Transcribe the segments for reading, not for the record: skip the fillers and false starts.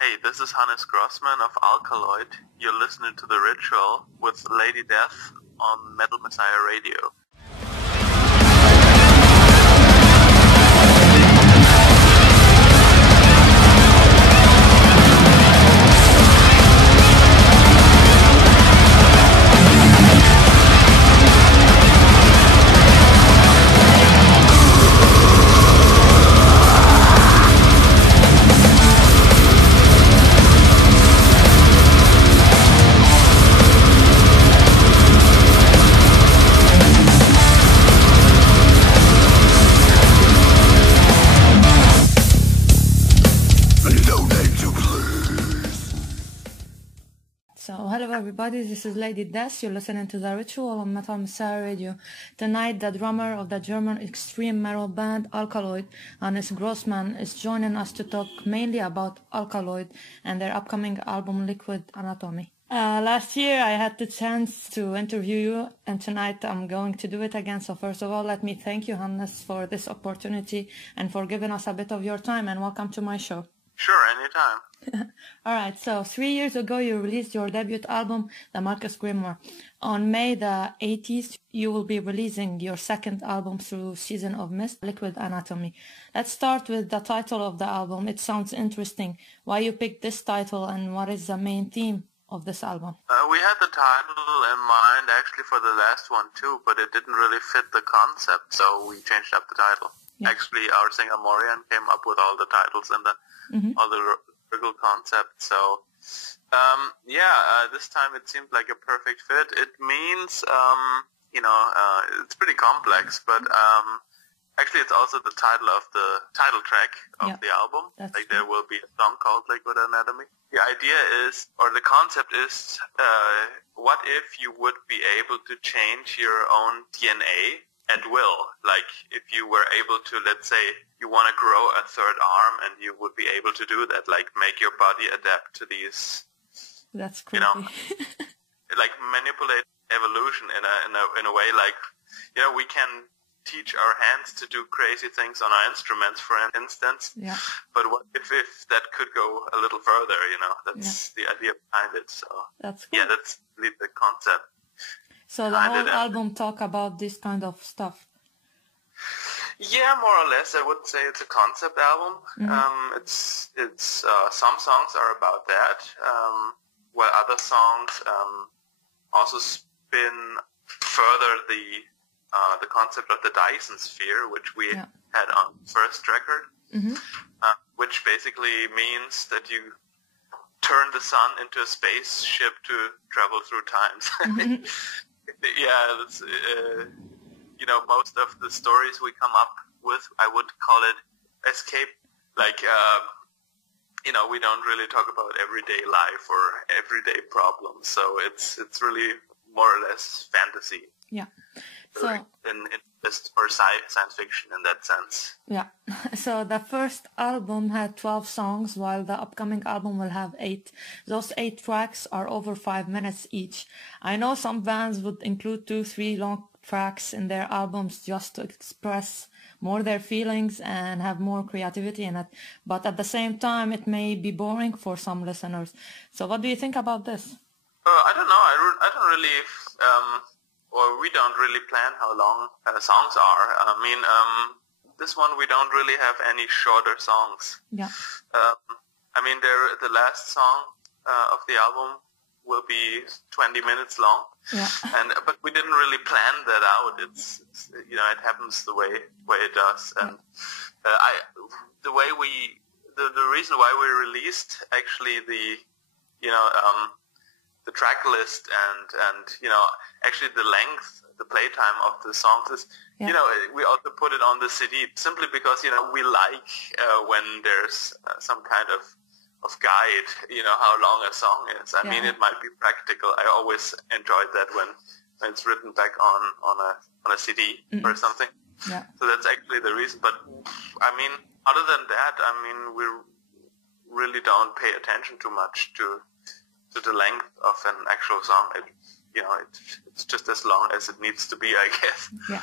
Hey, this is Grossmann of Alkaloid. You're listening to The Ritual with Lady Death on Metal Messiah Radio. Hello everybody, this is Lady Death. You're listening to The Ritual on Metal Messiah Radio. Tonight, the drummer of the German extreme metal band Alkaloid, Hannes Grossmann, is joining us to talk mainly about Alkaloid and their upcoming album Liquid Anatomy. Last year I had the chance to interview you, and tonight I'm going to do it again. So first of all, let me thank you, Hannes, for this opportunity and for giving us a bit of your time, and welcome to my show. Sure, anytime. Alright, so 3 years ago you released your debut album, The Marcus Grimoire. On May the 18th, you will be releasing your second album through Season of Mist, Liquid Anatomy. Let's start with the title of the album. It sounds interesting. Why you picked this title, and what is the main theme of this album? We had the title in mind actually for the last one too, but it didn't really fit the concept, so we changed up the title. Yeah. Actually, our singer Morian came up with all the titles and all the lyrical concepts. So, this time it seemed like a perfect fit. It means, it's pretty complex, but actually it's also the title of the title track of the album. Like there will be a song called Liquid Anatomy. The idea is, or the concept is, what if you would be able to change your own DNA at will? Like if you were able to, let's say you want to grow a third arm, and you would be able to do that, like make your body adapt to these. That's creepy. Like manipulate evolution in a way, like, we can teach our hands to do crazy things on our instruments, for instance. Yeah. But what if that could go a little further, That's the idea behind it. So that's cool. Yeah, that's the concept. So the whole album talk about this kind of stuff? Yeah, more or less. I would say it's a concept album. Mm-hmm. It's some songs are about that, while other songs also spin further the concept of the Dyson sphere, which we had on the first record, which basically means that you turn the sun into a spaceship to travel through times. Mm-hmm. Yeah, it's, most of the stories we come up with, I would call it escape. Like, we don't really talk about everyday life or everyday problems, so it's really more or less fantasy. Yeah. So or science fiction in that sense. Yeah. So the first album had 12 songs, while the upcoming album will have 8. Those 8 tracks are over 5 minutes each. I know some bands would include 2-3 long tracks in their albums just to express more their feelings and have more creativity in it. But at the same time, it may be boring for some listeners. So what do you think about this? I don't know. I don't really... Or we don't really plan how long songs are. I mean, this one we don't really have any shorter songs. Yeah. The last song of the album will be 20 minutes long. Yeah. But we didn't really plan that out. It's it happens the way it does. And the reason why we released actually the track list and actually the length, the playtime of the songs is, we also put it on the CD simply because, we like when there's some kind of guide, how long a song is. I mean, it might be practical. I always enjoyed that when it's written back on a CD or something. Yeah. So that's actually the reason. But I mean, other than that, we really don't pay attention too much to the length of an actual song. It's just as long as it needs to be, I guess. Yeah.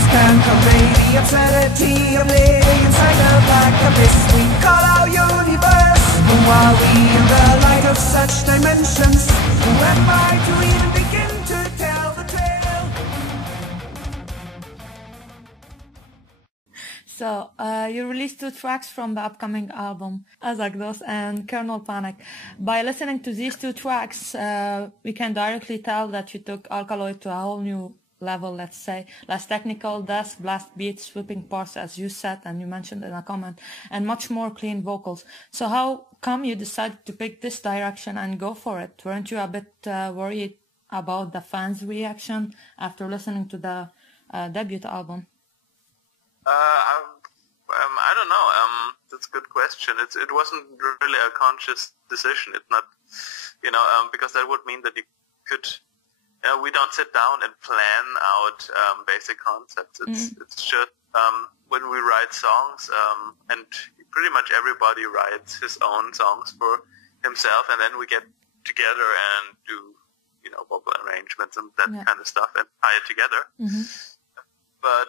darkness can convey the absurdity of living inside the black abyss we call our universe. And while we in the light of such dimensions, who am I to even begin to tell the tale? So, you released 2 tracks from the upcoming album, Azagdos and Kernel Panic. By listening to these 2 tracks, we can directly tell that you took Alkaloid to a whole new level, let's say. Less technical, death, blast beats, sweeping parts, as you said and you mentioned in a comment, and much more clean vocals. So how come you decided to pick this direction and go for it? Weren't you a bit worried about the fans' reaction after listening to the debut album? I don't know. That's a good question. It wasn't really a conscious decision. It's not, because that would mean that you could. We don't sit down and plan out basic concepts. It's just when we write songs, and pretty much everybody writes his own songs for himself, and then we get together and do, vocal arrangements and that kind of stuff and tie it together. Mm-hmm. But,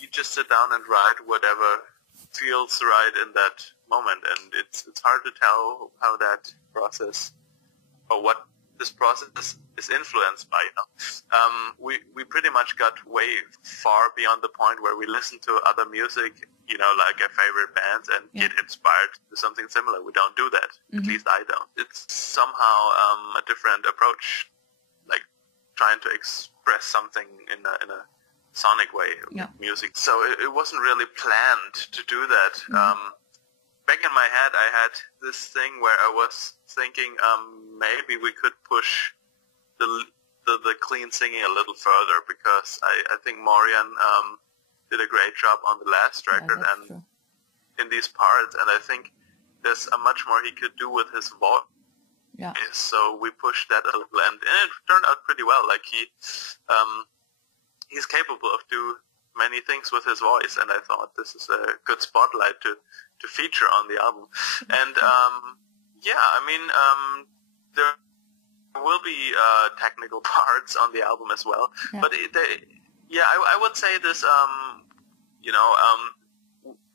you just sit down and write whatever feels right in that moment. And it's hard to tell how that process or what this process is influenced by, We pretty much got way far beyond the point where we listen to other music, like our favorite bands and get inspired to do something similar. We don't do that. At least I don't. It's somehow a different approach, like trying to express something in a sonic way with music. So it wasn't really planned to do that. Back in my head, I had this thing where I was thinking maybe we could push the clean singing a little further, because I think Morian did a great job on the last record and in these parts, and I think there's a much more he could do with his voice. Yeah. So we pushed that a little, and it turned out pretty well. Like he's capable of do many things with his voice, and I thought this is a good spotlight to feature on the album. And there will be technical parts on the album as well. Yeah. But I would say this.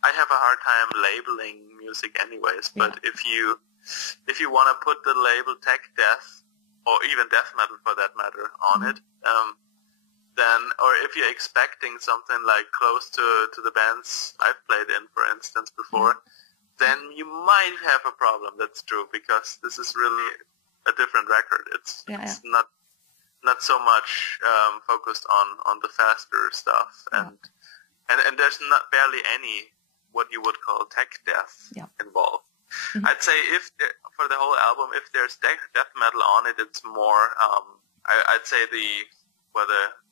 I have a hard time labeling music, anyways. But if you want to put the label tech death, or even death metal for that matter, on it, then, or if you're expecting something like close to the bands I've played in, for instance, before, then you might have a problem. That's true, because this is really a different record. It's not so much focused on the faster stuff, and there's not barely any what you would call tech death involved. Mm-hmm. I'd say for the whole album, if there's death metal on it, it's more, I'd say the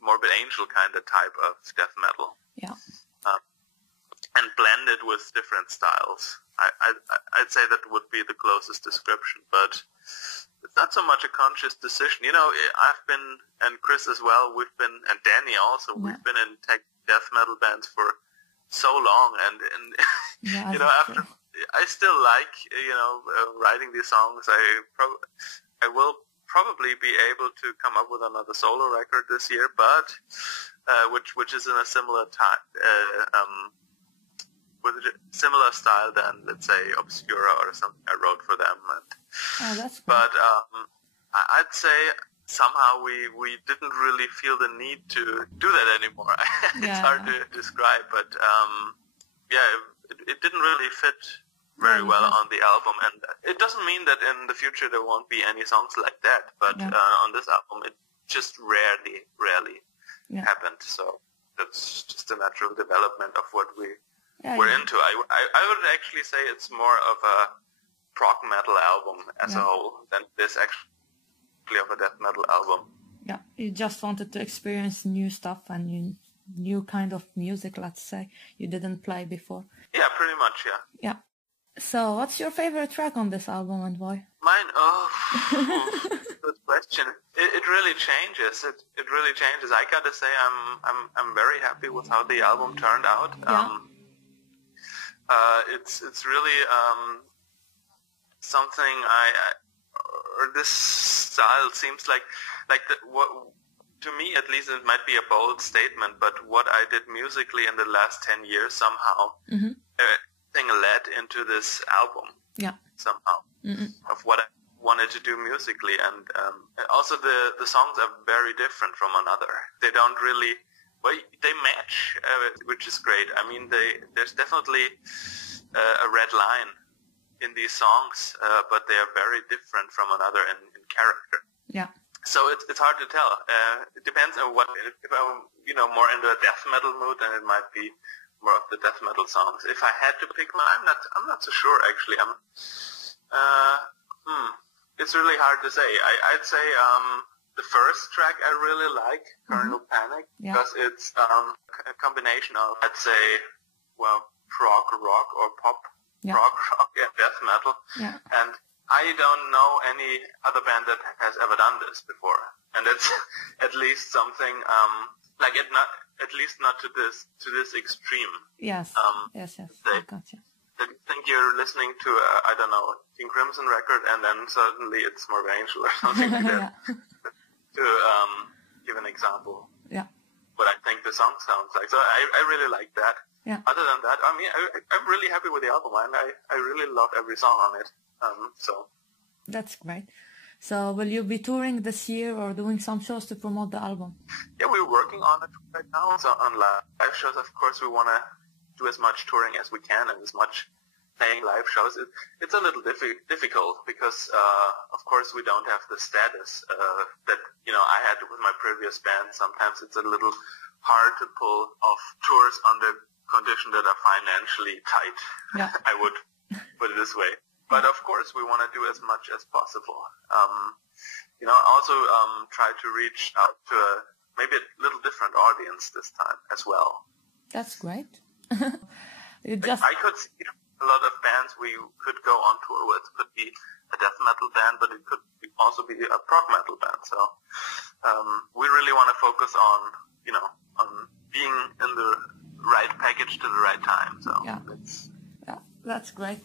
Morbid Angel kind of type of death metal. Yeah. And blended with different styles. I'd say that would be the closest description, but it's not so much a conscious decision. I've been, and Chris as well, and Danny also, we've been in tech death metal bands for so long, and after, I still like, writing these songs. I will probably be able to come up with another solo record this year, but which is in a similar time, with a similar style than, let's say, Obscura or something I wrote for them. That's cool. But I'd say somehow we didn't really feel the need to do that anymore. It's hard to describe, but it didn't really fit very well on the album, and it doesn't mean that in the future there won't be any songs like that, but on this album it just rarely happened. So that's just a natural development of what we're into. I would actually say it's more of a prog metal album as a whole than this actually of a death metal album. Yeah, you just wanted to experience new stuff and new kind of music, let's say, you didn't play before. Yeah, pretty much, Yeah. So, what's your favorite track on this album and why? Mine? Good question. It really changes. It really changes. I gotta say, I'm very happy with how the album turned out. It's really something this style seems like to me at least, it might be a bold statement, but what I did musically in the last 10 years somehow, thing led into this album. Yeah. Somehow. Of what I wanted to do musically. And also the songs are very different from another. They don't really, well, they match, which is great. I mean, there's definitely a red line in these songs, but they are very different from another in character. Yeah. So it's hard to tell. It depends on what. If I'm more into a death metal mood, then it might be more of the death metal songs. If I had to pick one, I'm not so sure actually. It's really hard to say. I'd say the first track I really like, Colonel Panic, because it's a combination of, I'd say, well, prog rock or pop prog rock and death metal. Yeah. And I don't know any other band that has ever done this before, and it's at least something at least not to this extreme. Yes. Yes. I got you. I think you're listening to I don't know, King Crimson record, and then suddenly it's Morbid Angel or something like that. To give an example. Yeah. What I think the song sounds like. So I really like that. Yeah. Other than that, I mean, I'm really happy with the album, and I really love every song on it. So that's great. So will you be touring this year or doing some shows to promote the album? Yeah, we're working on it right now. So on live shows, of course, we want to do as much touring as we can and as much playing live shows. It's a little difficult because, of course, we don't have the status that I had with my previous band. Sometimes it's a little hard to pull off tours under conditions that are financially tight. Yeah. I would put it this way. But of course, we want to do as much as possible. Also try to reach out to maybe a little different audience this time as well. That's great. I could see a lot of bands we could go on tour with. Could be a death metal band, but it could also be a prog metal band. So we really want to focus on being in the right package to the right time. So that's great.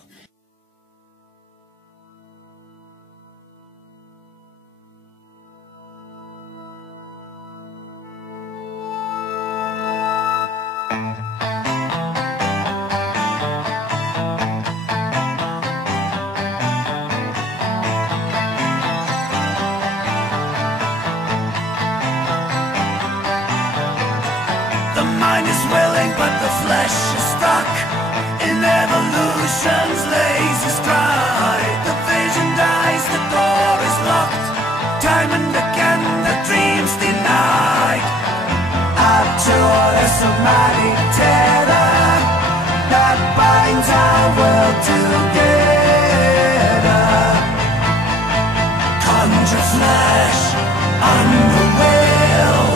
Evolution's lazy stride. The vision dies, the door is locked. Time and again the dream's denied. Up to a somatic tether that binds our world together. Conjure flesh on the will.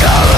Go!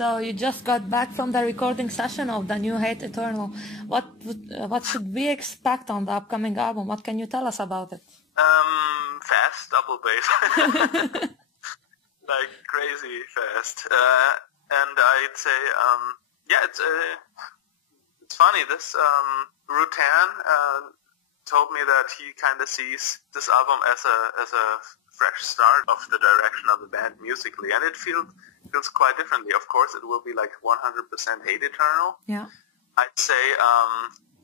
So you just got back from the recording session of the new Hate Eternal. What should we expect on the upcoming album? What can you tell us about it? Fast double bass. Like crazy fast. And I'd say, it's funny. This Rutan told me that he kind of sees this album as a fresh start of the direction of the band musically, and it feels quite differently. Of course, it will be like 100% Hate Eternal. Yeah. I'd say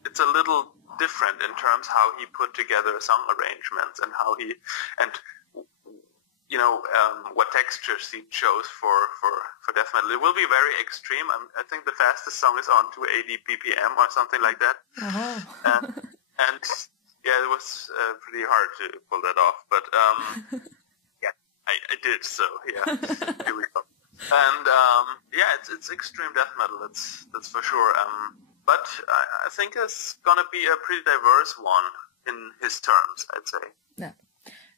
it's a little different in terms how he put together song arrangements and how he what textures he chose for death metal. It will be very extreme. I think the fastest song is on 280 BPM or something like that. Uh-huh. And yeah, it was pretty hard to pull that off, but yeah, I did. So yeah, here we go. And it's extreme death metal. That's for sure. But I think it's gonna be a pretty diverse one in his terms, I'd say. Yeah.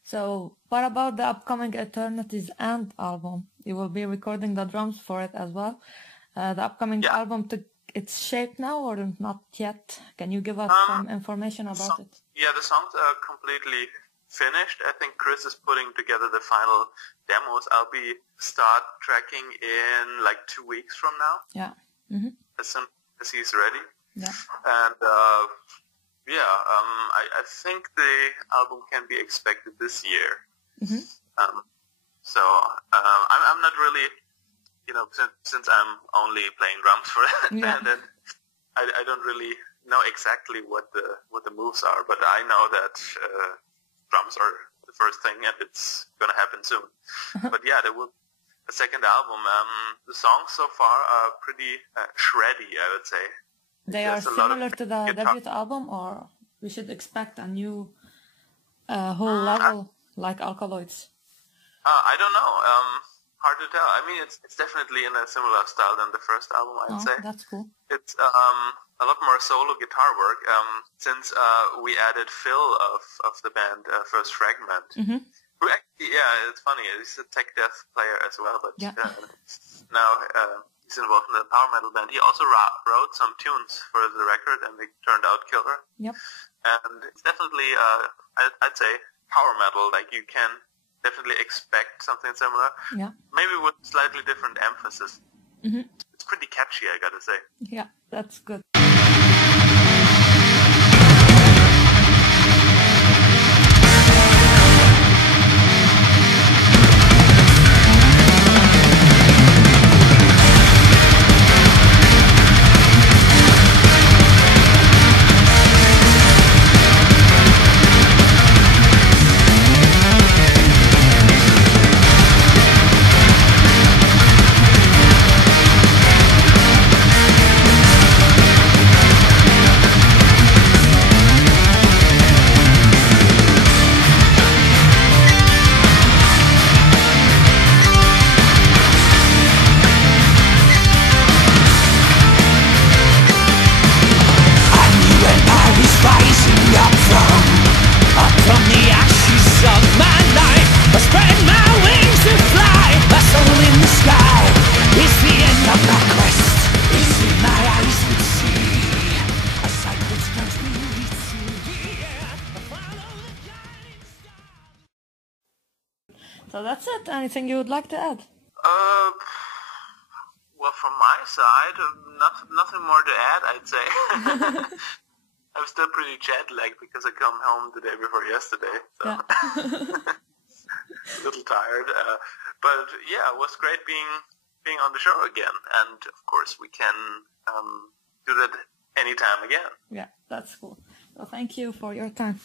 So what about the upcoming Eternity's End album? You will be recording the drums for it as well. The upcoming album took its shape now or not yet? Can you give us some information about it? Yeah, the songs are completely finished. I think Chris is putting together the final demos. I'll be start tracking in like 2 weeks from now. Yeah. Mm-hmm. As soon as he's ready. Yeah. And I think the album can be expected this year. Mm-hmm. So I'm not really, since I'm only playing drums for that band, and I don't really know exactly what the moves are, but I know that drums are the first thing, and it's gonna happen soon. But yeah, there will a second album. The songs so far are pretty shreddy, I would say. They are similar to the debut album, or we should expect a new whole level like Alkaloids? I don't know. Hard to tell. I mean, it's definitely in a similar style than the first album, I'd say. That's cool. It's a lot more solo guitar work. Since we added Phil of the band First Fragment, who actually, it's funny. He's a tech death player as well, but now he's involved in the power metal band. He also wrote some tunes for the record, and they turned out killer. Yep. And it's definitely, I'd say, power metal. Like, you can definitely expect something similar. Yeah. Maybe with slightly different emphasis. Mm-hmm. It's pretty catchy, I gotta say. Yeah, that's good. So that's it. Anything you would like to add? Well, from my side, nothing more to add, I'd say. I'm still pretty jet-lagged because I come home the day before yesterday. So. Yeah. A little tired. But yeah, it was great being on the show again. And of course, we can do that anytime again. Yeah, that's cool. Well, thank you for your time.